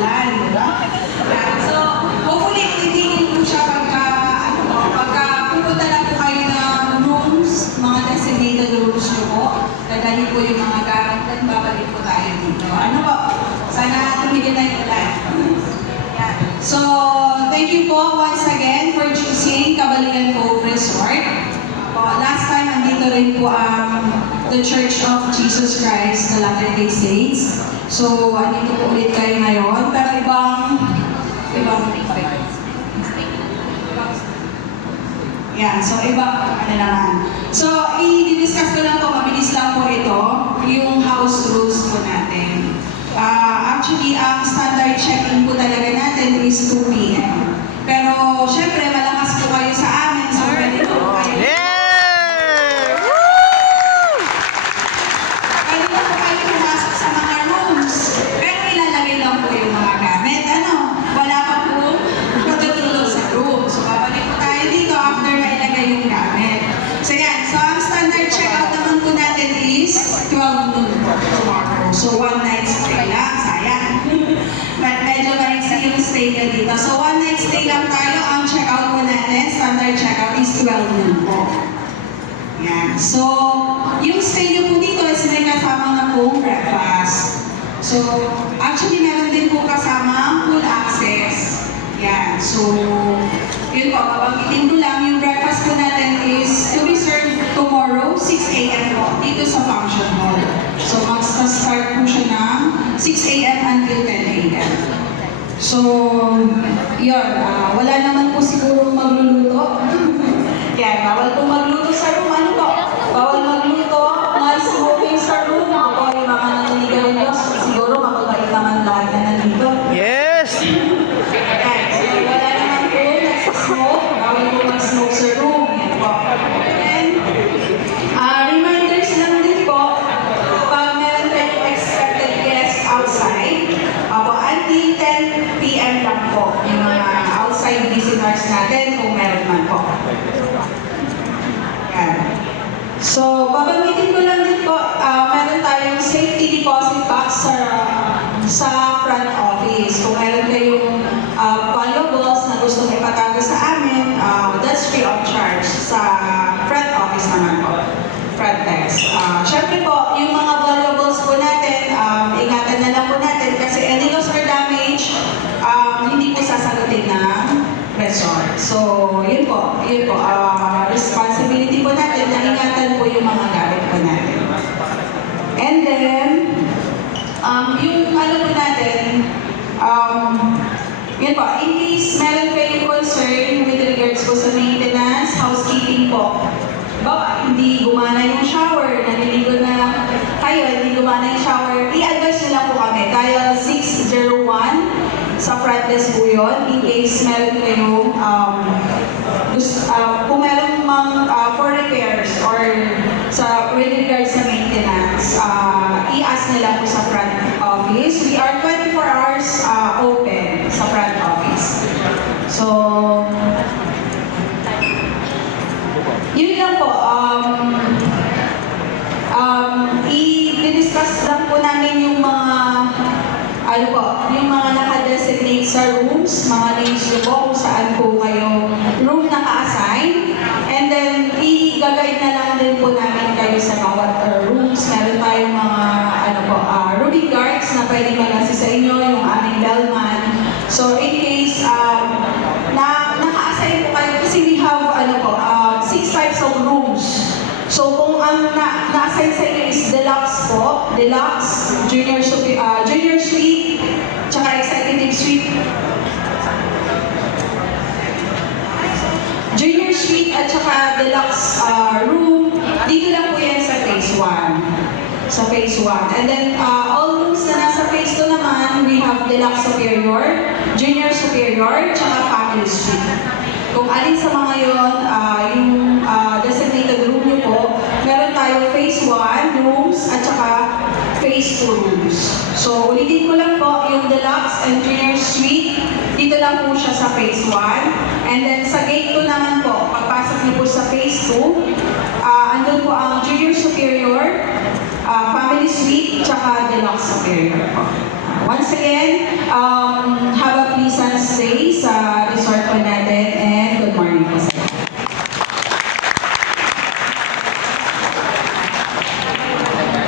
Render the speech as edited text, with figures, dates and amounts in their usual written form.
umuulan, di ba? So, hopefully, hindi po siya pagka pupunta na po kayo ng rooms, mga designated rooms nyo po, dadali po yung mga gamit, then babalik po tayo dito. Ano po? Sana tumigil na yung ulan. Yeah. So, thank you po once again for choosing Kabaligan Cove Resort. Last time, andito rin po ang The Church of Jesus Christ na Latter-day Saints. So, andito po ulit kayo ngayon. Pero ibang yan, so iba, ano naman. So, i-discuss ko lang po, mabilis lang po ito, yung house rules po natin. Actually, ang standard check-in po talaga natin is 2 p.m. Pero, syempre, malakas po kayo sa amin, so pwede po kayo. Pwede po kayo pumasok sa mga rooms, pero ilalagay lang po yung mga gamit. Ano? Wala pa po matutulog sa room. So, babalik po tayo dito after mailagay yung gamit. So, yan. So, ang standard check-out naman po natin is 12 noon tomorrow. So, one night stay lang. Sayang. Medyo maiksi yung stay ka dito. So, one night stay lang tayo. Ang check-out po natin, standard check-out is 12 noon po. Yan. So, yung stay nyo po dito is may kasama na pong breakfast. So, actually, meron din po kasama pool access. Yan. So, yun po, babanggitin ko lang, yung breakfast po natin is to be served tomorrow, 6 a.m. po, dito sa function hall. So, mag-start po siya ng 6 a.m. until 10 a.m. So, yun, wala naman po siguro magluluto. Kaya, bawal po magluto sa room. Ano po? Bawal magluto, smoking sa room. Ako, yung mga naniligaw nyo, siguro mababait naman lahat na nandito. Yes! Wala naman po nagsasmoke. Bawal po mag-smoke sa room. Yan po. And, reminders lang din po, pag meron tayong expected guests outside, until 10 p.m. lang po yung mga outside visitors natin kung meron man po. Yan. So, babanggitin ko lang din po, meron tayong safety deposit box sa front office. Kung meron kayong valuables na gusto may ipatago sa amin, that's free of charge sa front office naman po. Front desk. Siyempre po, yung mga valuables po natin, ingatan na lang po natin kasi any loss or damage, hindi po sasagutin ng resort. So, yun po, responsibility po natin na ingatan po yung mga gamit po natin. And then, yung ano po natin, yun po, in case meron kayong concern with regards po sa maintenance, housekeeping po, baka hindi gumana yung shower, naliligo na kayo, hindi gumana yung shower, i-advise nyo lang po kami. Dial 601 sa front desk po yun. In case meron kayong, kung meron mang for repairs or sa with regards sa maintenance, i-ask nila po sa front office. We are 24 hours open sa front office. So, yun lang po, i-discuss lang po namin yung mga, yung mga naka-designate sa rooms, mga names nyo po kung saan po kayo room naka-assign. And then, i-guide na lang din po namin kayo sa bawat rooms. Meron tayong mga, rooming guards na pwede mag-assist sa inyo, yung aming bellman. So, in case, naka-assign po kayo, kasi we have, 6 types of rooms. So, kung ang na-assign sa inyo is deluxe po, deluxe, junior suite, tsaka executive suite. Junior suite at tsaka deluxe room, dito lang po yan sa phase 1. Sa phase 1. And then, all rooms na nasa phase 2 naman, we have deluxe superior, junior superior, tsaka family suite. Kung alin sa mga yun, yung designated room nyo po, meron tayo phase 1 rooms at saka phase 2 rooms. So, ulitin ko lang po, yung deluxe and junior suite, dito lang po siya sa phase 1. And then sa gate 2 naman po, pagpasok niyo po sa phase 2, andun po ang junior superior, family suite, tsaka deluxe superior po. Once again,